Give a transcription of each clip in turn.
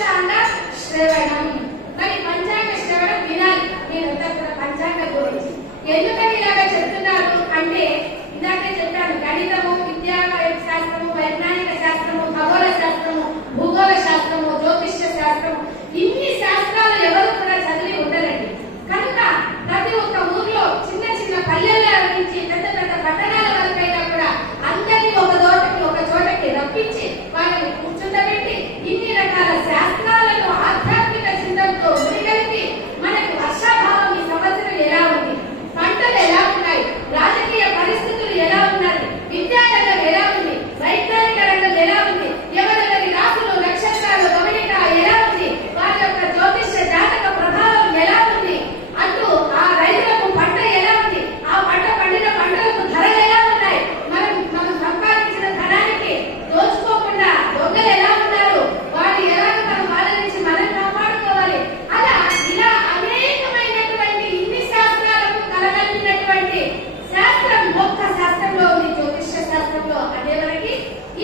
పంచాంగ శ్రవణం. మరి పంచాంగ శ్రవణం వినాలి. మీరంతా కూడా పంచాంగ గురించి ఎందుకని ఇలాగా చెప్తున్నారు అంటే, ఇందాకే చెప్పాను, గణితము, విద్యా శాస్త్రము, వైజ్ఞానిక శాస్త్రము, ఖగోళ శాస్త్రము, భూగోళ శాస్త్రము, జ్యోతిష్య శాస్త్రము, ఇన్ని శాస్త్రాలు ఎవరు కూడా చదివి ఉండరండి. కనుక ప్రతి ఒక్క ఊర్లో చిన్న చిన్న పల్లెల నుంచి పెద్ద పెద్ద పట్టణాల వరకైనా కూడా అందరినీ ఒక చోటకి రప్పించి వాళ్ళని కూర్చుండబెట్టి ఇన్ని రకాల శాస్త్రాలను ఆధ్యాత్మిక చింతనతో ముడిగలిపి మనకు వర్షాభావం ఈ సంవత్సరం ఎలా ఉంది, పంటలు ఎలా ఉన్నాయి, రాజకీయ పరిస్థితులు ఎలా ఉన్నాయి, విద్యారంగం ఎలా ఉంది, వైజ్ఞానిక రంగం ఎలా ఉంది, ఎవరెవరి రాసులు నక్షత్రాలు గమనిక ఎలా ఉంది, వారి యొక్క జ్యోతిష్య జాతక ప్రభావం ఎలా ఉంది అంటూ ఆ రైతులకు పంట ఎలా ఉంది, ఆ పంట పండిన పంటలకు ధరలు ఎలా ఉన్నాయి, మనం సంపాదించిన ధనానికి దోచుకోకుండా దొంగలు ఎలా ఉన్నారు, వారు ఎలాగ మనం వాళ్ళ నుంచి మనం కాపాడుకోవాలి, అలా ఇలా అనేకమైనటువంటి ఇన్ని శాస్త్రాలకు కలగలిపినటువంటి శాస్త్రం ఒక్క శాస్త్రంలో ఉంది, జ్యోతిష్య శాస్త్రంలో. అదే మనకి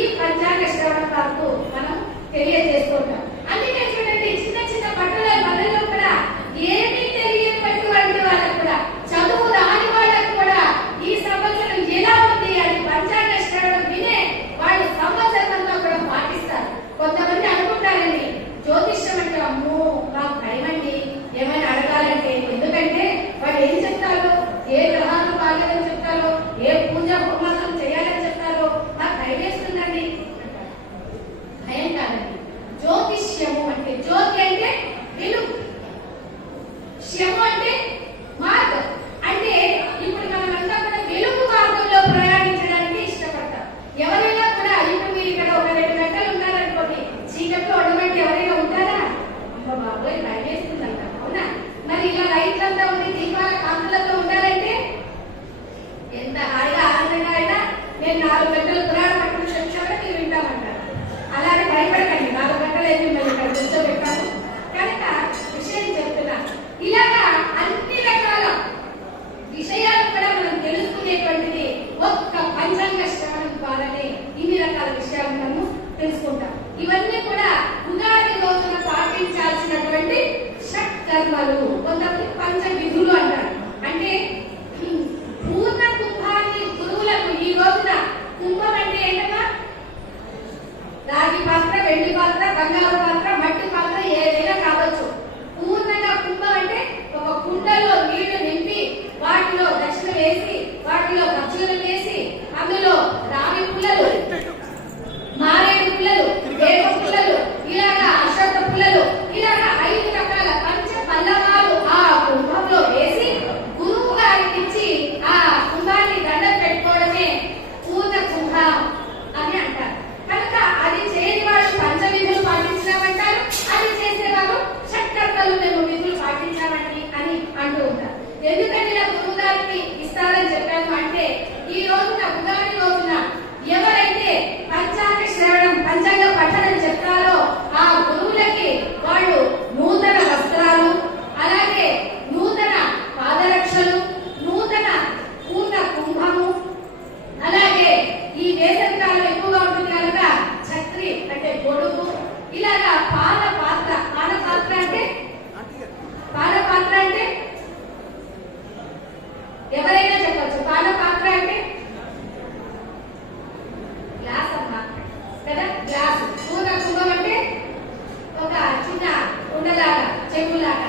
ఈ పంచాంగ శ్రవణ వరకు మనం తెలియజేస్తుంటాం. అందుకే చూడండి, చిన్న చిన్న పల్లెల్లో కూడా ఏమీ తెలియనటువంటి వాళ్ళకు కూడా, చదువు రాని వాళ్ళకు కూడా ఈ సంవత్సరం ఎలా ఉంది అని పంచాంగ శ్రవణం వినే వాళ్ళు సంవత్సరం అంతా కూడా పాటిస్తారు. కొంతమంది అనుకుంటారండి, జ్యోతిష్యం అంటే అమ్మో నాకు భయం అండి ఏమైనా అడగాలంటే, ఎందుకంటే వాళ్ళు ఏం చెప్తారో, ఏ గ్రహాలు బాగాలని చెప్తారో, ఏ పూజ హోమాసం చేయాలని చెప్తారో నాకు భయం వేస్తుందండి. భయం కాదండి, జ్యోతిష్యము అంటే జ్యోతి అంటే వెలుగు, శ్యము అంటే మార్గం. అంటే ఇప్పుడు మనమంతా కూడా వెలుగు మార్గంలో ప్రయాణించడానికి ఇష్టపడతాం. ఎవరైనా కూడా ఇప్పుడు మీరు ఇక్కడ ఒక 2 గంటలు ఉన్నారనుకోండి, చీకట్లో ఉండమంటే ఎవరైనా ఉంటారా? అమ్మ బాబోయ్ భయం వేస్తుందంట, అవునా? మరి ఇలా లైట్లంతా ఉండి దీపాల కాంతులతో ఉండాలంటే ఎంత హాయిగా ఆనందంగా అయినా నేను 4 గంటలు పురాణ పట్టుకుని చెప్తామని మీరు వింటామంటారు. అలాగే భయపడకండి, 4 గంటలు ఏమి మిమ్మల్ని ఇక్కడ కూర్చోబెట్టాను కనుక విషయం చెప్తున్నా. ఇలాగా అన్ని రకాల విషయాలు కూడా మనం తెలుసుకునేటువంటిది ఒక్క పంచాంగ శ్రవణం ద్వారానే ఇన్ని రకాల విషయాలు మనము తెలుసుకుంటాం. ఇవన్నీ కూడా ఉగాది రోజున పాటించాల్సినటువంటి షట్కర్మలు, కొంతమంది పంచ విధులు అంటారు. అంటే పూర్ణ కుంభాన్ని గురువులకు ఈ రోజున, కుంభం అంటే ఏంటన్నా, రాగి పాత్ర, వెండి పాత్ర, బంగారు పాత్ర, మట్టి పాత్ర ఏదైనా కావచ్చు. పూర్ణంగా కుంభం అంటే ఒక కుండలో నీళ్లు నింపి వాటిలో దక్షిణ వేసి వాటిలో ఖర్చులు వేసి అందులో రావి పుల్లలు, మారేడు పుల్లలు, వేప పుల్లలు, ఇలాగా అశ్వత్థ పుల్లలు, ఇలాగా 5 రకాల పంచ పల్లవాలు ఆ కుంభంలో వేసి గురువు గారికి ఇచ్చి ఆ కుంభాన్ని దండం పెట్టుకోవడమే పూర్ణ కుంభం అని అంటారు. కనుక అది చేయని వారు పంచవిధులు పాటించామంటారు, అది చేసేవారు షట్కర్మలు మేము విధులు పాటించామండి అని అంటూ ఉంటారు. ఎందుకంటే ఇలా గురువు గారికి ఇస్తారని చెప్పాను అంటే, ఈ రోజున ఉగాది రోజున ఎవరైతే పంచాంగ శ్రవణం, పంచాంగ పఠనం చెప్తారో ఆ గురువులకి వాళ్ళు నూతన వస్త్రాలు, అలాగే నూతన పాదరక్షలు, నూతన పూర్ణ కుంభము, అలాగే ఈ వేసవికాలం ఎక్కువగా ఉంటుంది కనుక ఛత్రి అంటే గొడుగు, ఇలాగా పాద పాత్ర అంటే ఎవరైనా చెప్పచ్చు. పాద పాత్ర అంటే గ్లాస్ అమ్మా కదా, గ్లాస్. పూర్ణ కుంభం అంటే ఒక చిన్న ఉండలాగా, చెంబులాగా.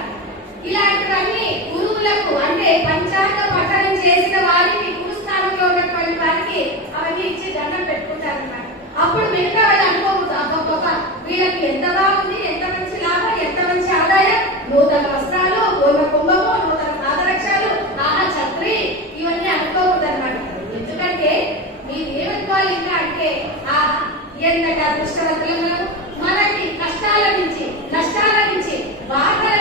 ఇలాంటివన్నీ గురువులకు అంటే పంచాంగ పఠనం చేసిన వారికి, గురుస్థానంలో ఉన్నటువంటి వారికి అవన్నీ ఇచ్చి దండం పెట్టుకుంటారన్నమాట. అప్పుడు మిగతా వాళ్ళు అనుకోకూడదు, అబ్బబ్బబ్బా వీళ్ళకి ఎంత బాగుంది, ఎంత మంచి లాభం, ఎంత మంచి ఆదాయం, నూతన వస్త్రాలు, పూర్ణ కుంభము, నూతన పాదరక్షలు, ఆహా ఛత్రి, ఇవన్నీ అనుకోకూడదు అన్నమాట. ఎందుకంటే మీరు ఏమనుకోవాలి ఇంకా అంటే, ఎంత అదృష్టవంతులు మనకి కష్టాల నుంచి, నష్టాల నుంచి, బాధల